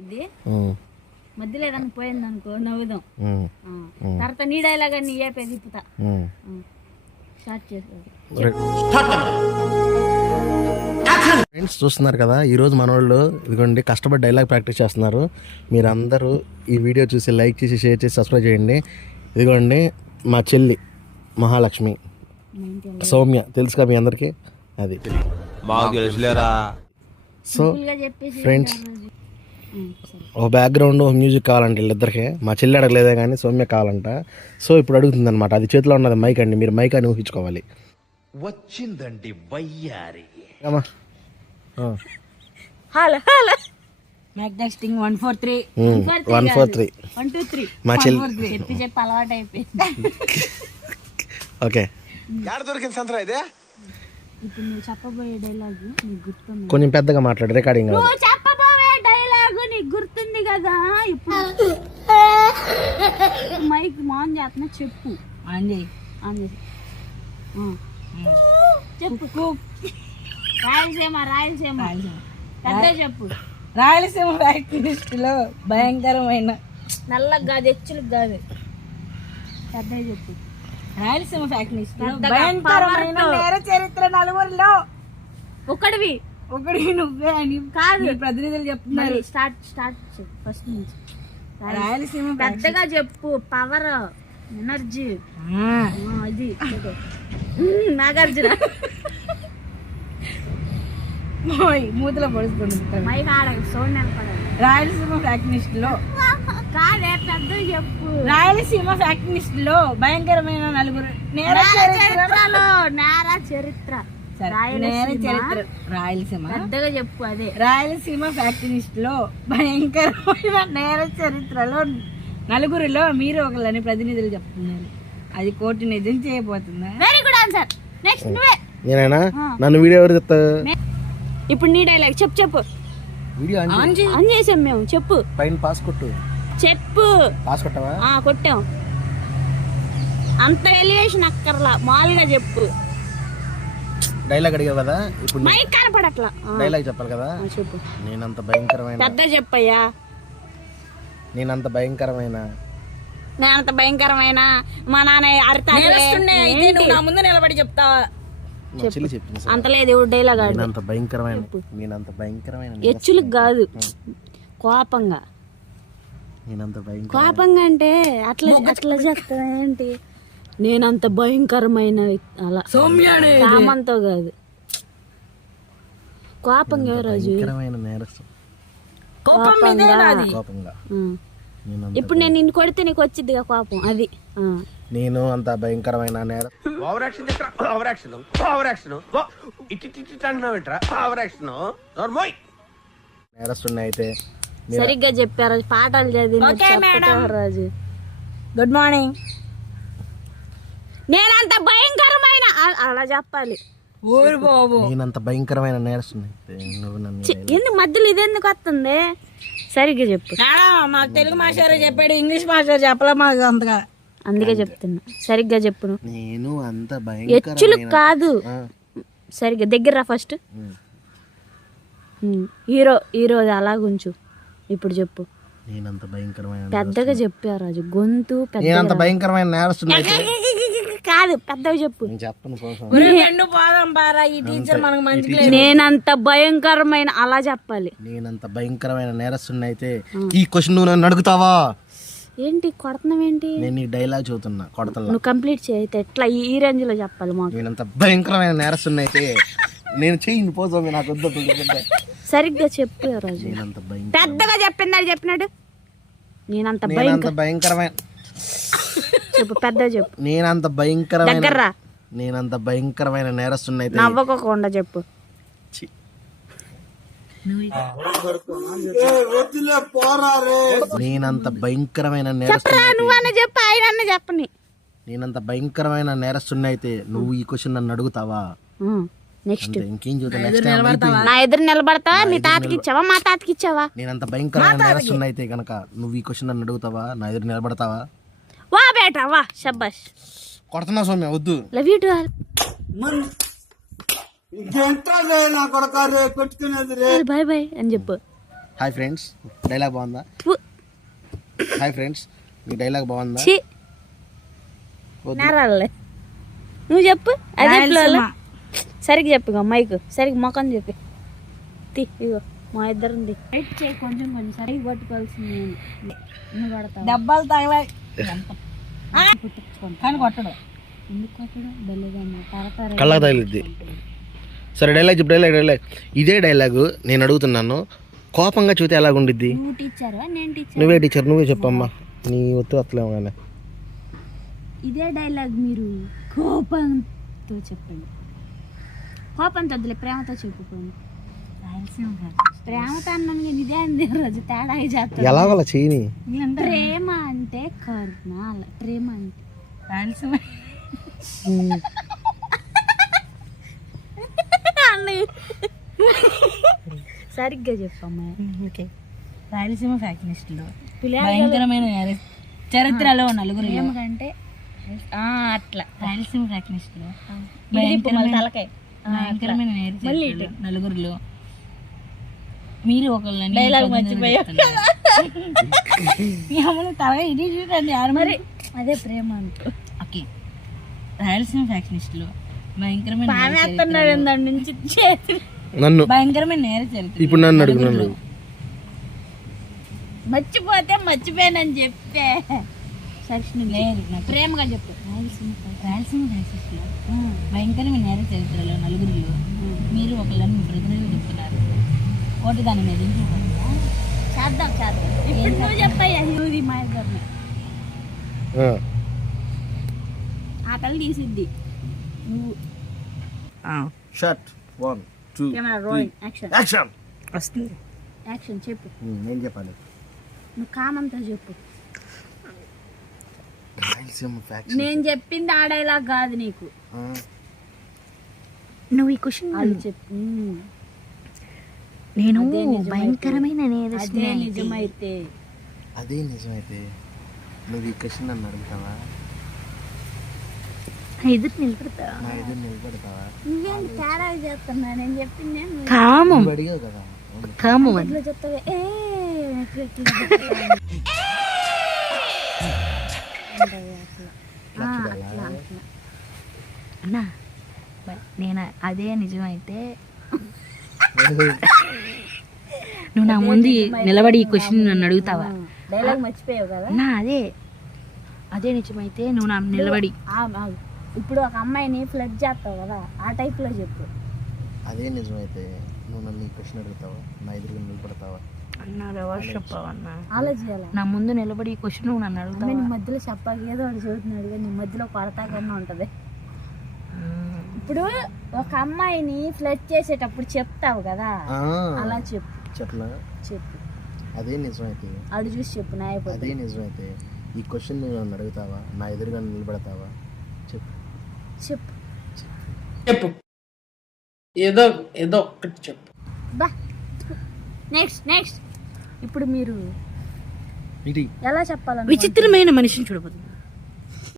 ఇది మధ్యలో ఏదైనా పోయింది అనుకో నవ్వుదాం. తర్వాత నీ డైలాగ్ అని ఏ పేరు తిప్పుతా స్టార్ట్ చేసేది. ఫ్రెండ్స్ చూస్తున్నారు కదా, ఈరోజు మన వాళ్ళు ఇదిగోండి కష్టపడి డైలాగ్ ప్రాక్టీస్ చేస్తున్నారు. మీరందరూ ఈ వీడియో చూసి లైక్ చేసి షేర్ చేసి సబ్స్క్రైబ్ చేయండి. ఇదిగోండి మా చెల్లి మహాలక్ష్మి సౌమ్య, తెలుసుగా మీ అందరికీ. అది సో ఫ్రెండ్స్ ఒక బ్యాక్గ్రౌండ్ మ్యూజిక్ కావాలంటే వీళ్ళిద్దరికి. మా చెల్లి అడగలేదే కానీ సౌమ్య కావాలంట. సో ఇప్పుడు అడుగుతుంది అనమాట. అది చేతిలో ఉన్నది మైక్ అండి, మీరు మైక్ అని ఊహించుకోవాలి. వచ్చిందండి వయ్యారి. హలో హలో మ్యాక్ టెస్టింగ్ 143 143 మా చెల్లి చెప్పి అలవాటు అయిపోయింది. ఓకే, యాడ దొరికింది సంతరా ఇదే? ఇప్పుడు నువ్వు చెప్పబోయే డైలాగ్ నీకు గుర్తుంది? కొంచెం పెద్దగా మాట్లాడు, రికార్డింగ్. నువ్వు చెప్పబోయే డైలాగ్ నీకు గుర్తుంది కదా? ఇప్పుడు మైక్ ఆన్ చేస్తున్నా, చెప్పు. ఆన్ చేయి, ఆన్ చేసి చెప్పు. రాయలసీమ రాయలసీమ పెద్ద చెప్పు. రాయలసీమ ఫ్యాక్టరీలో భయంకరమైన నల్లగా కాదు, హెచ్చులకు కాదు, పెద్ద చెప్పు. రాయలసీమ ఫ్యాక్టరీలో భయంకరమైన నేర చరిత్ర నలుగురిలో ఒకడివి నువ్వే అని కాదు ప్రతినిధులు చెప్తున్నారు. స్టార్ట్ ఫస్ట్ నుంచి. రాయలసీమ పెద్దగా చెప్పు. పవర్, ఎనర్జీ, అది నాగార్జున మూతలో పొడుచుకుంటారు. రాయలసీమ ఫ్యాక్టరీలో కాదే పెద్ద చెప్పు. రాయలసీమ ఫ్యాక్టరీలో భయంకరమైన నలుగురు నేర చరిత్ర రాయలసీమ పెద్దగా చెప్పు. అదే రాయలసీమ ఫ్యాక్టరీలో భయంకరమైన నేర చరిత్రలో నలుగురిలో మీరు ఒకళ్ళని ప్రతినిధులు చెప్తున్నారు. అది కోర్టు నిజం చేయబోతుందా? Very good answer. నెక్స్ట్ నువ్వే. నేనేనా? నన్ను వీడియో ఎవరు చెప్తా? ఇప్పుడు నీ డైలాగ్ చెప్పు. వీడియో ఆన్ చేసాం మేము. చెప్పు. పైన పాస్ కొట్టు. చెప్పు. పాస్ కొట్టావా? కొట్టాం. అంత ఎలివేషన్ అక్కర్లా, మామూలుగా చెప్పు. డైలాగ్ అడిగావు కదా, ఇప్పుడు మైక్ కనపడట్లా. డైలాగ్ చెప్పాలి కదా. చెప్పు. నేనంత భయంకరమైన పెద్ద చెప్పయ్యా. నేనంత భయంకరమైన మా నాన్న నా ముందు నిలబడి చెప్తావా? మా చెల్లి చెప్పింది. అంత లేదు డైలాగ్. నేనంత భయంకరమైన హెచ్చులకు కాదు, కోపంగా. నేనంత కోపంగా అంటే అట్లా చెప్తా ఏంటి? నేనంత భయంకరమైన అలా కామంతో కాదు, కోపంగా. రాజు కోపంగా. ఇప్పుడు నేను నిన్ను కొడితే నీకు వచ్చిద్దిగా కోపం. అది నేను అంత భయంకరమైన నేరస్తున్నా అయితే. సరిగ్గా చెప్పారు. పాఠాలు చదివి రాజు. Good morning. నేనంత భయంకరమైన అలా చెప్పాలి. ఊరు బాబు, నేనంత భయంకరమైన నేరస్తున్నా అయితే. నువ్వు నన్ను ఎందుకు మధ్యలో ఇదెందుకు వస్తుంది? సరిగ్గా చెప్పు. మాకు తెలుగు మాస్టర్ చెప్పాడు, ఇంగ్లీష్ మాస్టర్ చెప్పలే మాకు అంతగా. అందుకే చెప్తున్నా, సరిగ్గా చెప్పు. నేను అంత హెచ్చులు కాదు, సరిగ్గా దగ్గర రా ఫస్ట్. హీరో అలాగుంచు. ఇప్పుడు చెప్పు. నేనంత భయంకరమైన పెద్దగా చెప్పా రాజు, గొంతు నేనంత భయంకరమైన నేరస్తున్నా కాదు, పెద్దగా చెప్పు. నేనంత భయంకరమైన అలా చెప్పాలి. నేనంత భయంకరమైన నేరస్తున్నా అయితే. ఈ క్వశ్చన్ నువ్వు నన్ను అడుగుతావా? ఏంటి కొడుతున్నావేంటి? నేను ఈ డైలాగ్ చదువుతున్నా, కొడతా. నువ్వు కంప్లీట్ చేయి. ఎట్లా ఈ రేంజ్ లో చెప్పాలి మాకు? నేనంత భయంకరమైన నేరస్తున్నా అయితే. నేను చెయ్యి పోతాం, నాకు వద్దు. సరిగ్గా చెప్పు రాజు. నేనంత పెద్దగా చెప్పినాడు. నేనంత భయంకరమైన చెప్పు, పెద్దగా చెప్పు. నేనంత భయంకరమైన దగ్గర. నేనంత భయంకరమైన నేరస్తున్నా అయితే. నవ్వకోకుండా చెప్పు. నేనంత భయంకరమైన నువ్వన్న చెప్పు, ఆయన చెప్పని. నేనంత భయంకరమైన నేరస్తున్నా అయితే. నువ్వు ఈ క్వశ్చన్ నన్ను అడుగుతావా? నెక్స్ట్ ఇంకేం చూద్దాం. నా ఎదురు నిలబడతావా? మీ తాతకి ఇచ్చావా, మా తాతకి ఇచ్చావా? నేనంత భయంకరమైన నేరస్తున్నా అయితే గనక నువ్వు ఈ క్వశ్చన్ నన్ను అడుగుతావా? నా ఎదురు నిలబడతావా? వా బేటా వా, శబాష్. కొడుతున్నా సౌమ్య, వద్దు. Love you to all. Bye bye అని చెప్పు. హాయ్ ఫ్రెండ్స్ డైలాగ్ బాగుందా? హాయ్ ఫ్రెండ్స్ మీ డైలాగ్ బాగుందా? ఛీ నేరాలే నువ్వు చెప్పు అదే ఫ్లోలో సరిగ్గా చెప్పు మైక్ సరిగ్గా మొఖం చెప్పి ఇగో మా ఇద్దరుంది వెయిట్ చేయి కొంచెం కొంచెం సరిగ్గా కొట్టుకోవాల్సింది నువ్వు కొడతావు దెబ్బలు తగలా కానీ కొట్టడు. ఎందుకు కొట్టడం బెల్లగా తరతర కళ్ళకు తగిలిద్ది. సరే డైలాగ్ చెప్పు. డైలాగ్ ఇదే డైలాగు నేను అడుగుతున్నాను. కోపంగా చూస్తే ఎలాగుండిద్ది? నువ్వు టీచరా నేను టీచర్ నువ్వే టీచర్ నువ్వే చెప్పమ్మా. నీ ఒత్తు అత్తలేము కానీ ఇదే డైలాగ్ మీరు కోపంతో చెప్పండి. కోపంతో వద్దులే ప్రేమతో చెప్పుకోండి. ప్రేమతో అన్నాను కానీ ఇదే అంది రోజు తేడా చేస్తాను. ఎలాగోలా చేయని. ప్రేమ అంటే కరుణ అలా ప్రేమ అంటే రాయలసీమ సరిగ్గా చెప్పమ్మా. ఓకే. రాయలసీమ ఫ్యాక్షనిస్టులు భయంకరమైన చరిత్రలో నలుగురు అంటే అట్లా రాయలసీమ ఫ్యాక్షనిస్టులు తలకాయ భయంకరమైన నలుగురులో మీరు ఒకళ్ళని డైలాగ్ మర్చిపోయా తలగా ఇది చూడండి యారు మరి. అదే ప్రేమ అంటే ఓకే. రాయలసీమ ఫ్యాక్షనిస్టులు భయంకరమైన దాని నుంచి చేతులు నన్ను భయంకరమైన నేర చరిత్ర. ఇప్పుడు నన్ను అడుగు. నన్ను మర్చిపోతే మర్చిపోయానని చెప్తే లేదు నాకు ప్రేమగా చెప్పు. రాయలసీమ ఫ్యాక్షనిస్టులు భయంకరమైన నేర చరిత్రలో నలుగురిలో మీరు ఒకళ్ళని మీ బ్రదర్గా చెప్తున్నారు. ఒకటి దాని మీద చేద్దాం ఇప్పుడు నువ్వు చెప్పయ్యా నువ్వు మా ఇద్దరిని ఆ తల్లి తీసిద్ది నువ్వు. Shut 1 2 camera rolling action action వస్తుంది. యాక్షన్ చెప్పు. నేను చెప్పాలి. నువ్వు కామంతో చెప్పు. రాయలసీమ ఫ్యాక్షన్ నేను చెప్పింది ఆ డైలాగ్ కాదు నీకు. నువ్వు ఈ క్వశ్చన్ అది చెప్పు. నేను అదే నిజమైతే. భయంకరమైన అదే నిజమైతే అదే నిజమైతే నువ్వు ఈ క్వశ్చన్ నన్ను అడుగుతావా? ఎదురు నిలబడతా నా ఎదురు నిలబడతావా? నువ్వేంటి తేడా చేస్తున్నా నేను చెప్పింది కామం నువ్వు అడిగావు కదా. కామం అని ఇట్లా చెప్తావే ఏ అన్నా నేను అదే నిజమైతే నువ్వు నా ముందు నిలబడి ఈ క్వశ్చన్ నన్ను అడుగుతావా? డైలాగ్ మర్చిపోయావు కదా. నా అదే నిజమైతే నువ్వు నా నిలబడి ఇప్పుడు ఒక అమ్మాయిని ఫ్లడ్ చేస్తావు కదా ఆ టైప్ లో చెప్పు. అదే నిజమైతే నువ్వు నన్ను ఈ క్వశ్చన్ అడుగుతావా? నా ఎదురుగా నిలబడతావా? అన్నా రివర్స్ చెప్పావన్నా. ఆలోచించాలి. నా ముందు నిలబడి ఈ క్వశ్చన్ నువ్వు నన్ను అడుగుతావా? నీ మధ్యలో చెప్పాలి ఏదో ఒకటి చదువుతున్నాడు నీ మధ్యలో కొడతా కన్నా ఉంటది. ఇప్పుడు ఒక అమ్మాయిని ఫ్లడ్ చేసేటప్పుడు చెప్తావు కదా అలా చెప్పు. చెప్పలా చెప్పు. అదే నిజమైతే అడు చూసి చెప్పు. నా అదే నిజమైతే ఈ క్వశ్చన్ నువ్వు నన్ను అడుగుతావా? నా ఎదురుగా నిలబడతావా? చెప్పు చెప్పు చెప్పు ఏదో ఏదో ఒక్కటి చెప్పు. బా నెక్స్ట్ ఇప్పుడు మీరు ఇది ఎలా చెప్పాలని విచిత్రమైన మనిషిని చూడబోతుంది.